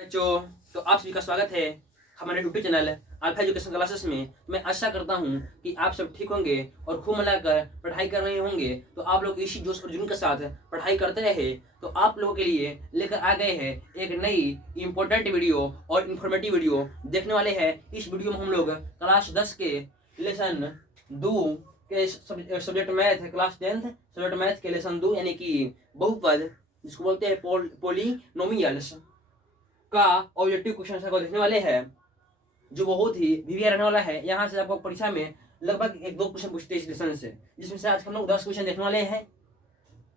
बच्चों, तो आप सभी का स्वागत है हमारे YouTube channel alpha education classes में। मैं आशा करता हूं कि आप सब ठीक होंगे और खूब मिलाकर पढ़ाई कर रहे होंगे। तो आप लोग इसी जोश और जुनून के साथ पढ़ाई करते रहे। तो आप लोगों के लिए लेकर आ गए हैं एक नई इंपॉर्टेंट वीडियो और इन्फॉर्मेटिव वीडियो देखने वाले हैं। इस वीडियो में हम लोग क्लास 10 के लेसन 2 के सब्जेक्ट मैथ है, क्लास 10 सब्जेक्ट मैथ के लेसन 2 यानी कि बहुपद, जिसको बोलते हैं पोलिनोमियल्स का ऑब्जेक्टिव क्वेश्चन को देखने वाले हैं, जो बहुत ही वीवीआर रहने वाला है। यहाँ से आपको परीक्षा में लगभग एक दो क्वेश्चन पूछते हैं इस लेसन से, जिसमें से आज हम लोग 10 क्वेश्चन देखने वाले हैं।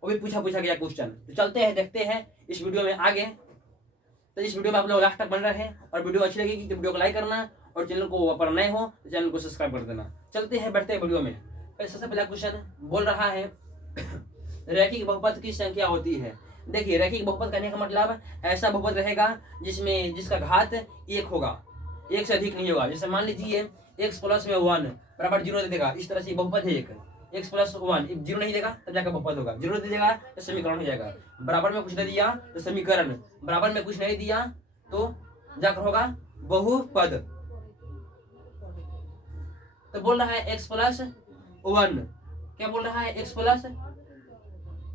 वो भी पूछा गया क्वेश्चन। तो चलते हैं, देखते हैं इस वीडियो में आगे। तो इस वीडियो में आप लोग लास्ट तक बन रहे हैं और वीडियो अच्छी लगेगी तो वीडियो को लाइक करना और चैनल को अगर नए हो तो चैनल को सब्सक्राइब कर देना। चलते हैं, बढ़ते हैं वीडियो में। सबसे पहला क्वेश्चन बोल रहा है रैखिक बहुपद की संख्या होती है। देखिए, रैखिक बहुपद कहने का मतलब ऐसा बहुपद रहेगा जिसका घात एक होगा, एक से अधिक नहीं होगा। जैसे मान लीजिए x प्लस में 1 बराबर 0 दे देगा, इस तरह से बहुपद है एक। x प्लस 1 0 नहीं देगा तब जाकर बहुपद होगा, 0 दे देगा तो समीकरण हो जाएगा। बराबर में कुछ नहीं दिया तो समीकरण, बराबर में कुछ नहीं दिया तो जाकर होगा बहुपद। तो बोल रहा है x प्लस 1, क्या बोल रहा है x प्लस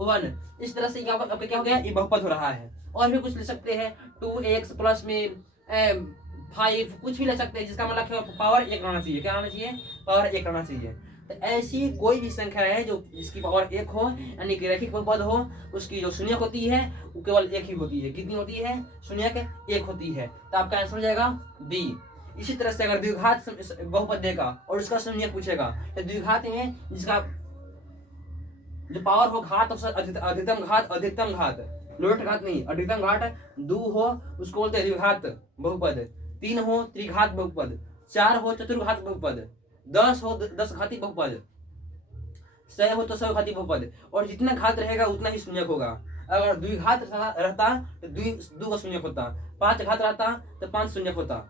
1। इस तरह से क्या हो गया, ये बहुपद हो रहा है। और भी कुछ ले सकते हैं, 2x प्लस में 5, कुछ भी ले सकते हैं जिसका मतलब पावर 1 रहना चाहिए। क्या रहना चाहिए? पावर 1 रहना चाहिए। तो ऐसी कोई भी संख्या है जो जिसकी पावर 1 हो, यानी कि रैखिक बहुपद हो, उसकी जो शून्यक होती है वो केवल एक ही होती है। कितनी होती है? शून्यक 1 होती है। तो आपका आंसर हो जाएगा बी। इसी तरह से अगर द्विघात बहुपद देगा और उसका शून्यक पूछेगा, तो द्विघात में जिसका जो पावर हो घात अधिकतम घात लोट घात नहीं, अधिकतम घात 2 हो उसको बोलते हैं द्विघात बहुपद। 3 हो त्रिघात बहुपद, 4 हो चतुर्घात बहुपद, 10 हो 10 घाती बहुपद, 100 हो तो 100 घाती बहुपद। और जितना घात रहेगा उतना ही शून्यक होगा। अगर द्विघात रहता तो 2 का शून्यक होता, 5 घात रहता तो 5 शून्यक होता।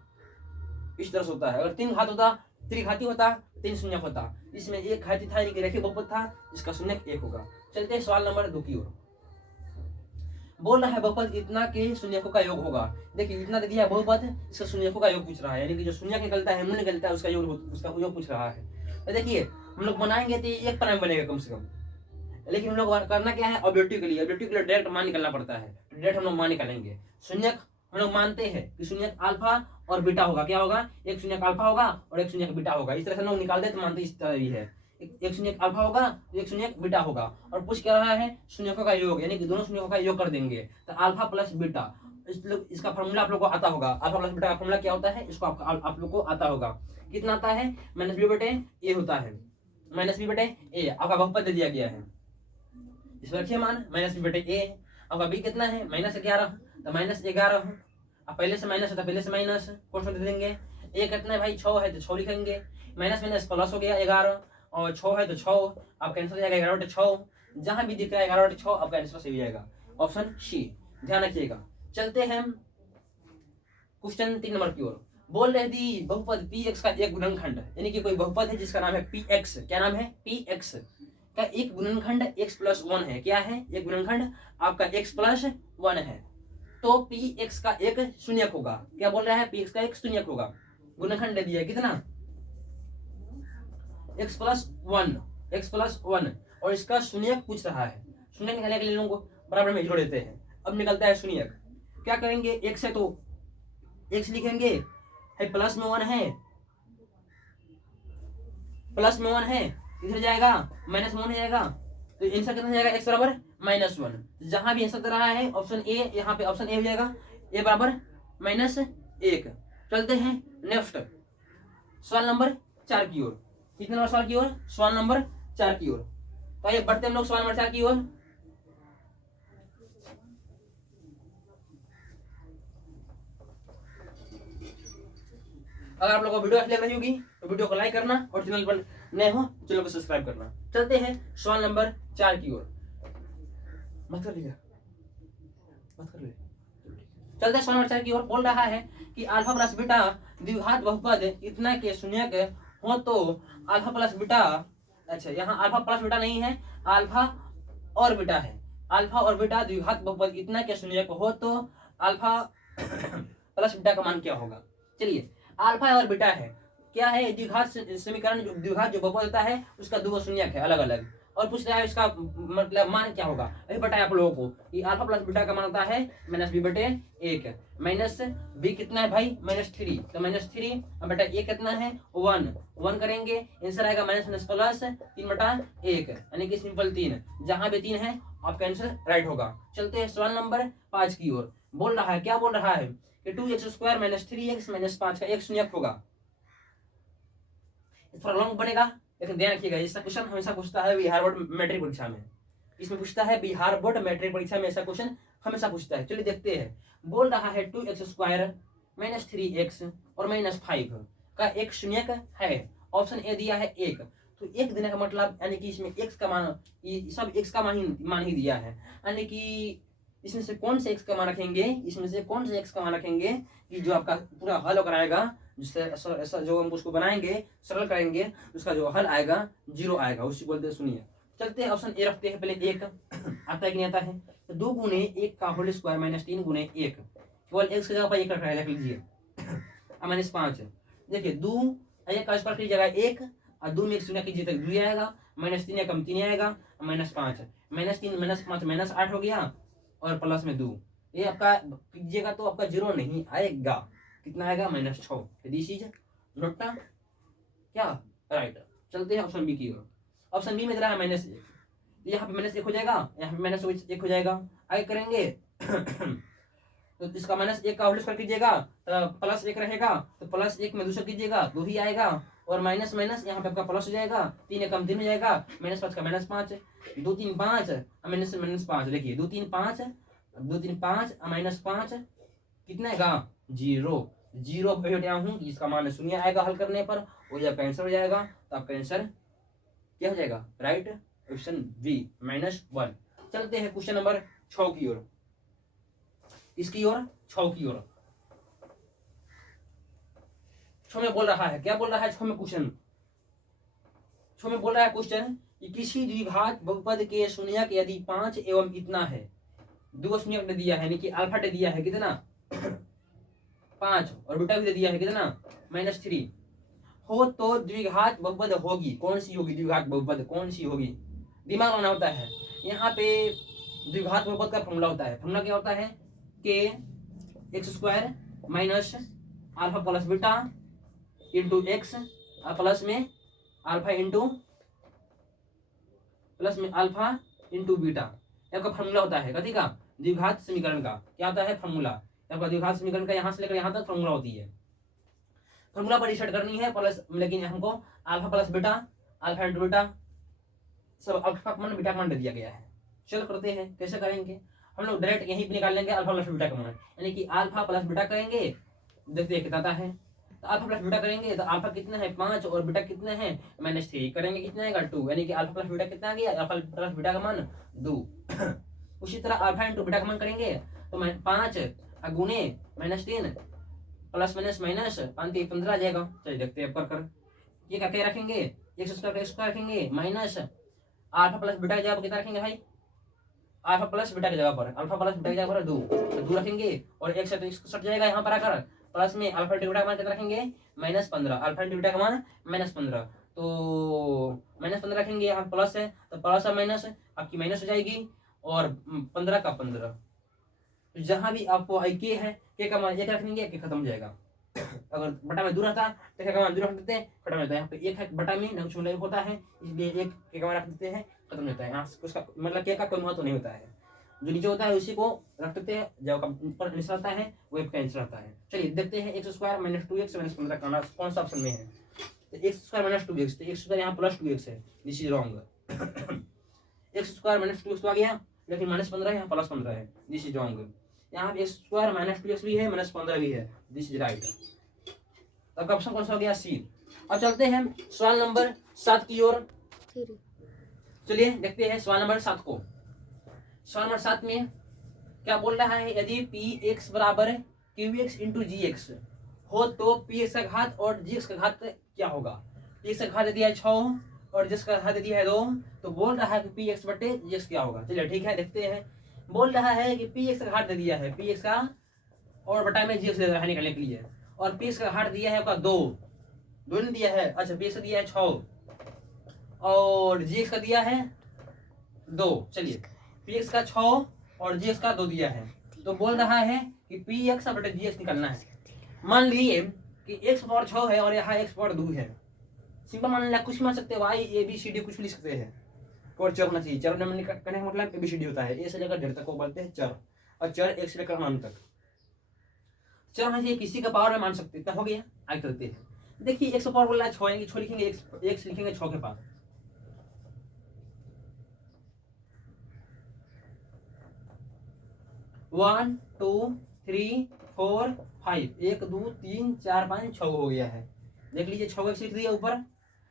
इस तरह से होता है। अगर 3 घात होता, त्रिघाती होता, 3 शून्यक होता। इसमें एक घाती था, रैखिक बहुपद था, जिसका शून्यक 1 होगा। चलते हैं सवाल नंबर 2 की ओर। बोल रहा है बहुपद इतना के शून्यकों का योग होगा। देखिए, इतना दे दिया बहुपद, इसका शून्यकों का योग पूछ रहा है, यानी कि जो शून्यक निकलता है, मूल निकलता है, उसका योग पूछ रहा है। तो देखिए, हम लोग बनाएंगे तो एक प्राइम बनेगा कम से कम, लेकिन हम लोग करना क्या है, ऑब्जेक्टिव के लिए डायरेक्ट मान निकलना पड़ता है। तो डायरेक्ट हम लोग मान निकालेंगे। शून्यक हम लोग मानते हैं कि शून्यक अल्फा और बीटा होगा। क्या होगा? एक शून्यक अल्फा होगा और एक शून्यक बीटा होगा। इस तरह से हम लोग निकालते तो मानते इस तरह भी है, एक शून्यक अल्फा होगा, एक शून्यक बीटा होगा। और पूछ क्या रहा है? शून्यकों का योग, यानी कि दोनों शून्यकों का योग कर देंगे तो अल्फा प्लस बीटा। इसका फॉर्मूला आप लोग को आता होगा। अल्फा प्लस बीटा का फॉर्मूला क्या होता है, इसको आप लोग को आता होगा। कितना आता है? -b/a होता है। -b/a आपका बहुपद दे दिया गया है। इसमें रखिए मान -b/a। आपका b कितना है? -11। तो -11, अब पहले से माइनस है तो पहले से माइनस कोष्ठक दे देंगे। a कितना है भाई? 6 है तो 6 लिखेंगे। माइनस माइनस प्लस हो गया 11, और 6 है तो 6, आपका आंसर हो जाएगा 11/6। जहां भी दिख रहा है 11/6 आपका आंसर सही हो जाएगा, ऑप्शन सी। ध्यान रखिएगा। चलते हैं क्वेश्चन 3 नंबर की ओर। बोल रहे थी बहुपद px का एक गुणनखंड, यानी कि कोई बहुपद है जिसका नाम है px। क्या नाम है? px का एक गुणनखंड x प्लस 1 है। क्या है? एक गुणनखंड आपका x प्लस 1 है। तो px का एक शून्यक होगा। क्या बोल रहा है? px का एक शून्यक होगा। गुणनखंड दे दिया कितना? x प्लस 1, और इसका शून्यक पूछ रहा है। शून्यक निकालने के लिए लोगों को बराबर में जोड़ देते हैं। अब निकलता है शून्यक। क्या करेंगे? x है तो x लिखेंगे, है प्लस में 1 है, प्लस में 1 है, इधर जाएगा माइनस में 1 हो जाएगा। तो आंसर कितना जाएगा? x बराबर -1। जहां भी आंसर दे रहा है ऑप्शन ए, यहाँ पे ऑप्शन ए हो जाएगा, a बराबर -1। चलते हैं नेक्स्ट सवाल नंबर 4 की ओर। कितने नंबर सवाल की ओर? सवाल नंबर 4 की ओर। तो आइए बढ़ते हम लोग सवाल नंबर 4 की ओर। अगर आप लोगों को वीडियो अच्छी लग रही होगी तो वीडियो को लाइक करना और चैनल पर नए हो चैनल को सब्सक्राइब करना। चलते हैं सवाल नंबर 4 की ओर। मत कर लीजिए, चलते हैं सवाल नंबर 4 की ओर। बोल रहा है कि अल्फा प्लस बीटा द्विघात बहुपद इतना के शून्यक हो तो अल्फा प्लस बीटा, अच्छा यहाँ अल्फा प्लस बीटा नहीं है, अल्फा और बीटा है। अल्फा और बीटा द्विघात बहुपद इतना के शून्यक हो तो अल्फा प्लस बीटा का मान क्या होगा। चलिए अल्फा और बीटा है, क्या है द्विघात समीकरण, जो द्विघात जो बहुपद होता है उसका दो शून्यक है अलग अलग, और पूछ रहा है इसका मतलब मान क्या होगा। अभी बताया आप लोगों को कि अल्फा प्लस बीटा का मान होता है माइनस बी बटे एक, माइनस बी कितना है भाई -3, तो -3 बटा ए कितना है 1 करेंगे, आंसर आएगा माइनस माइनस प्लस 3/1, यानी कि सिंपल 3, जहां भी 3 है आपका आंसर राइट होगा। चलते हैं सवाल नंबर 5 की ओर। बोल रहा है, क्या बोल रहा है कि 2x² - 3x - 5 का एक शून्यक होगा। थोड़ा लॉन्ग बनेगा, लेकिन ध्यान रखिएगा इसका क्वेश्चन हमेशा पूछता है बिहार बोर्ड मैट्रिक परीक्षा में, इसमें पूछता है बिहार बोर्ड मैट्रिक परीक्षा में, ऐसा क्वेश्चन हमेशा पूछता है। चलिए देखते हैं। बोल रहा है 2x² - 3x और -5 का एक शून्यक है। ऑप्शन ए दिया है 1, तो 1 देने का मतलब यानी कि इसमें x का मान, ये सब x का मान ही दिया है, यानी कि इसमें से कौन से x का मान रखेंगे, इसमें से कौन से x का मान रखेंगे कि जो आपका पूरा हल कराएगा, जिससे ऐसा जो हम उसको बनाएंगे सरल करेंगे, उसका जो हल आएगा 0 आएगा, उसी बोलते हैं। सुनिए चलते हैं ऑप्शन ए रखते हैं पहले। 1 आता है कि नहीं आता है, तो 2 गुने 1 का होल स्क्वायर -3 गुने 1, केवल x की जगह पर 1 रख रहा है, देख लीजिए -5। देखिए 2 1 का स्क्वायर कीजिएगा 1, और 2 में 1 शून्य कीजिए तो 2 आएगा, -3 या कम 3 आएगा, -5 -3 -5 -8 हो गया, और प्लस में 2, ये आपका कीजिएगा तो आपका 0 नहीं आएगा, कितना आएगा -6। दिस इज नॉट क्या राइट। चलते हैं ऑप्शन बी की ओर। ऑप्शन बी में दे रहा है -1, यहाँ पे -1 हो जाएगा, यहाँ पे -1 हो जाएगा, आगे करेंगे तो इसका -1 का होल स्क्वायर कीजिएगा तो +1 रहेगा, तो +1 में दूसरा कीजिएगा 2 ही आएगा, और माइनस माइनस यहाँ पे आपका प्लस हो जाएगा, 3 या कम 3 हो जाएगा, -5 का -5, 2 3 5 -5, देखिए 2 3 5 -5 कितना आएगा 0 0 बैठा हूँ, इसका मान 0 आएगा हल करने पर, वो आपका आंसर हो जाएगा। तो आपका आंसर क्या हो जाएगा राइट, ऑप्शन बी -1। चलते हैं क्वेश्चन नंबर 6 की ओर, इसकी ओर 6 की ओर। 6 में बोल रहा है, क्या बोल रहा है 6 में क्वेश्चन, 6 में बोल रहा है क्वेश्चन कि किसी द्विघात बहुपद के शून्यक यदि 5 एवं इतना है, दो शून्यक दे दिया है, यानी कि अल्फा दे दिया है कितना 5, और बीटा भी दे दिया है कितना -3 हो, तो द्विघात बहुपद होगी, कौन सी होगी द्विघात बहुपद, कौन सी होगी, दिमाग लगाना होता है। यहाँ पे द्विघात बहुपद का फॉर्मूला होता है, फॉर्मूला क्या होता है कि x² minus alpha plus beta into x plus में अल्फा इंटू बीटा, आपका फॉर्मूला होता है कथी का, द्विघात समीकरण का। क्या होता है फॉर्मूला, आपका द्विघात समीकरण का यहाँ से लेकर यहाँ तक फॉर्मूला होती है। फॉर्मूला पर रिसेट करनी है प्लस, लेकिन हमको alpha plus beta, alpha into beta, सब अल्फा का मान बीटा का मान दे दिया गया है। चलो करते हैं, कैसे करेंगे हम लोग, डायरेक्ट यहीं पे निकाल लेंगे अल्फा प्लस बीटा का मान, यानी कि अल्फा प्लस बीटा करेंगे, देखते हैं कितना आता है। तो अल्फा प्लस बीटा करेंगे तो अल्फा कितना है 5 और बीटा कितना है -3, करेंगे कितना आएगा 2, यानी कि अल्फा प्लस बीटा कितना आ गया, अल्फा प्लस बीटा का मान 2। उसी तरह अल्फा इंटू बीटा का मान करेंगे तो 5 गुने -3 प्लस माइनस माइनस 5 15 आ जाएगा। चलिए देखते हैं कर ये क्या रखेंगे, x² रखेंगे माइनस अल्फा प्लस बीटा की जगह पर कितना रखेंगे भाई, अल्फा प्लस बीटा की जगह पर, अल्फा प्लस बीटा की जगह पर 2 रखेंगे, और एक से तो इसको सट जाएगा यहाँ पर आकर, प्लस में अल्फा इंटू बीटा का मान कितना रखेंगे -15, अल्फा इंटू बीटा का मान -15, तो -15 रखेंगे, यहाँ प्लस है तो प्लस और माइनस आपकी माइनस हो जाएगी, और 15 का 15, जहां भी आपको के है, के का मान 1 रखेंगे, के खत्म हो जाएगा। अगर बटा में 2 रहता तो के का मान 2 रख देते हैं, खत्म हो जाता है। यहाँ पे 1 है बटा में न कुछ मतलब होता है, इसलिए 1 के का मान रख देते हैं, खत्म हो जाता है। यहाँ उसका मतलब के का कोई महत्व नहीं होता है, जो नीचे होता है उसी को रख देते हैं, जब ऊपर आंसर आता है वो कैंसिल आता है। चलिए देखते हैं x² - 2x - 15 कौन सा ऑप्शन में है। तो x² - 2x, तो x² यहाँ +2x है, this is wrong. x² - 2x तो आ गया, लेकिन -15 यहाँ +15 है, दिस इज रॉन्ग। यहाँ पे x² - 2x भी है, -15 भी है, दिस इज राइट। अब ऑप्शन कौन सा हो गया सी। अब चलते हैं सवाल नंबर 7 की ओर। चलिए देखते हैं सवाल नंबर 7 को। सवाल नंबर 7 में क्या बोल रहा है, यदि px बराबर qx इंटू gx हो तो px का घात और gx का घात क्या होगा। px का घात दिया है 6 और gx का घात दिया है 2, तो बोल रहा है कि px बटे gx क्या होगा। चलिए ठीक है देखते हैं। बोल रहा है कि px का घात दे दिया है, px का और बटा में जीएक्स दे रहा है निकालने के लिए, और पी एक्स का घात दिया है आपका 2 ने दिया है। अच्छा पी एक्स का दिया है 6 और जीएक्स का दिया है 2। चलिए पी एक्स का 6 और जीएक्स का 2 दिया है, तो बोल रहा है कि पी एक्स बटे जीएक्स निकालना है। मान लिए कि एक्स पावर 6 है और यहाँ एक्स पावर 2 है। सिंपल मान लिया, कुछ मान सकते हैं, Y A B C D कुछ भी लिख सकते हैं, और चर होना चाहिए। चर करने का मतलब एबीसीडी होता है, ए से लेकर जेड तक को बोलते हैं चर, और चर एक से लेकर अनंत तक चर होना चाहिए। किसी का पावर में मान सकते, इतना हो गया। आगे चलते हैं, देखिए एक्स पावर बोल रहा है 6 यानी कि 6 लिखेंगे, एक्स लिखेंगे 6 के पास। वन टू थ्री फोर 5 1 2 3 4 5 6 हो गया है। देख लीजिए 6 एक्स लिख दिया ऊपर,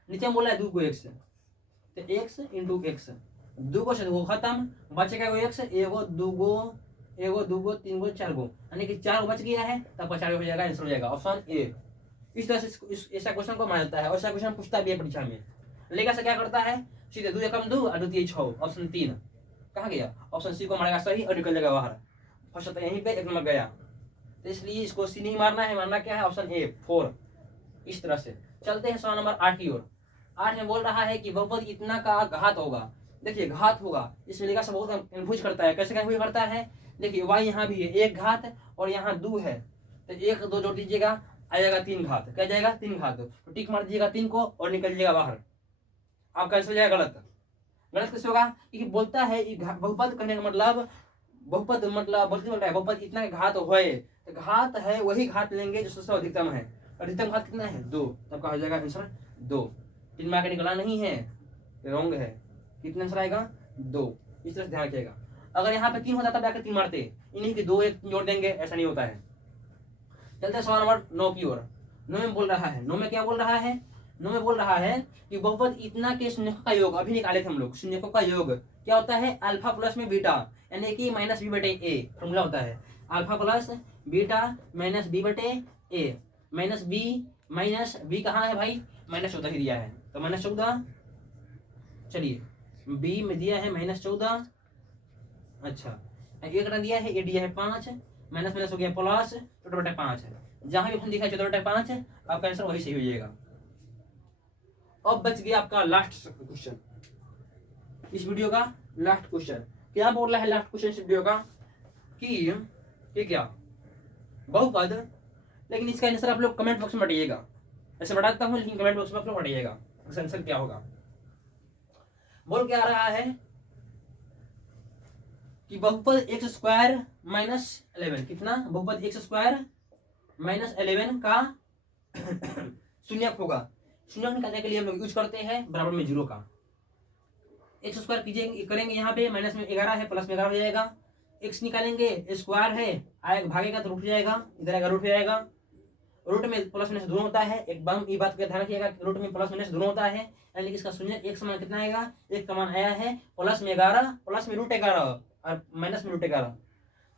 नीचे में बोला है 2 एक्स, तो एक्स इंटू एक्स, 2 से 2 खत्म, बचेगा वो एक्स, एगो दूगो 3 गो 4 गो, यानी कि 4 बच गया है, तब 50 हो जाएगा, आंसर हो जाएगा ऑप्शन ए। इस तरह से ऐसा क्वेश्चन को माना जाता है, और ऐसा क्वेश्चन पूछता भी है परीक्षा में। लेकर से क्या करता है, सीधे 2 एकम 2 और 2 3 6, ऑप्शन 3 कहाँ गया, ऑप्शन सी को मारेगा सही और निकल जाएगा बाहर। फर्स्ट यहीं पे 1 नंबर गया, तो इसलिए इसको सी नहीं मारना है, मारना क्या है ऑप्शन ए 4। इस तरह से चलते हैं सवाल नंबर 8 की ओर। 8 में बोल रहा है कि बहुपद इतना का घात होगा। देखिए घात होगा, इसमें लेकर से बहुत कन्फ्यूज करता है। कैसे कन्फ्यूज करता है, देखिए y यहाँ भी है 1 घात और यहाँ 2 है, तो 1 2 जोड़ दीजिएगा, आ जाएगा 3 घात। क्या जाएगा 3 घात, तो टिक मार दीजिएगा 3 को और निकल जाएगा बाहर। आपका आंसर हो जाएगा गलत। गलत कैसे होगा, क्योंकि बोलता है बहुपद कहने का मतलब, बहुपद मतलब बोलते बोल रहा है बहुपद इतना घात होए, तो घात है वही घात लेंगे जो सबसे अधिकतम है। अधिकतम घात कितना है 2, तब का हो जाएगा आंसर 2। 3 मार्क निकला नहीं है, रॉन्ग है। कितना आंसर आएगा 2। इस तरह से ध्यान रखिएगा। अगर यहाँ पे 3 होता तब जाकर 3 मारते, इन्हीं की 2 1 जोड़ देंगे, ऐसा नहीं होता है। चलते हैं सवाल नंबर 9 की ओर। 9 में बोल रहा है, 9 में क्या बोल रहा है, 9 में बोल रहा है कि बहुपद इतना के शून्यकों का योग, अभी निकाले थे हम लोग। शून्यकों का योग क्या होता है, अल्फा प्लस में बीटा, यानी कि माइनस बी बटे ए फॉर्मूला होता है। Alpha plus beta minus B बटे ए, माइनस बी कहाँ है भाई, -14 ही दिया है, तो -14। चलिए बी में दिया है -14, अच्छा एक रन दिया है, ए दिया है 5, माइनस माइनस हो गया प्लस, 14/5 है। जहां भी हम दिखा 14/5 है, आपका आंसर वही सही हो जाएगा। अब बच गया आपका लास्ट क्वेश्चन, इस वीडियो का लास्ट क्वेश्चन। क्या बोल रहा है लास्ट क्वेश्चन इस वीडियो का, कि क्या बहुपद, लेकिन इसका आंसर आप लोग कमेंट बॉक्स में बताइएगा। ऐसे बताता हूँ, लेकिन कमेंट बॉक्स में आप लोग बताइएगा इसका आंसर क्या होगा। बोल क्या रहा है कि बहुपद x² - 11, कितना, बहुपद x² - 11 का शून्यक होगा। शून्यक निकालने के लिए हम लोग यूज करते हैं बराबर में 0 का। x² कीजिए, करेंगे यहाँ पे, माइनस में 11 है, प्लस में 11 हो जाएगा। x निकालेंगे, स्क्वायर है, आएगा भागेगा तो रूट जाएगा, इधर आएगा रूट हो जाएगा। रूट में प्लस माइनस दोनों होता है, एकदम ये बात का ध्यान रखिएगा, रूट में प्लस माइनस दोनों होता है, यानी कि इसका शून्य एक समान कितना आएगा, एक का मान आया है प्लस में 11, प्लस में √11 और माइनस में √11।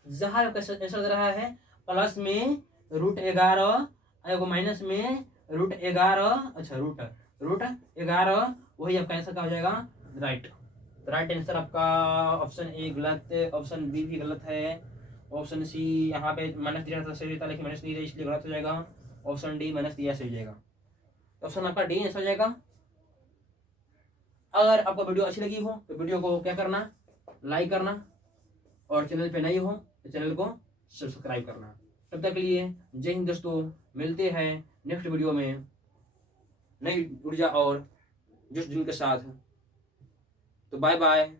जहां आंसर दे रहा है प्लस में √11 और माइनस में √11, अच्छा √11, वही आपका आंसर का हो जाएगा राइट। राइट आंसर आपका ऑप्शन ए गलत, ऑप्शन बी भी गलत है, ऑप्शन सी यहाँ पे माइनस दिया था सही रहता, लेकिन माइनस नहीं दिया इसलिए गलत हो जाएगा। ऑप्शन डी माइनस दिया सही हो जाएगा, ऑप्शन आपका डी आंसर हो जाएगा। अगर आपको वीडियो अच्छी लगी हो तो वीडियो को क्या करना, लाइक करना, और चैनल पे नए हो तो चैनल को सब्सक्राइब करना। तब तक के लिए जय हिंद दोस्तों, मिलते हैं नेक्स्ट वीडियो में नई ऊर्जा और जोश जुनून के साथ। तो बाय बाय।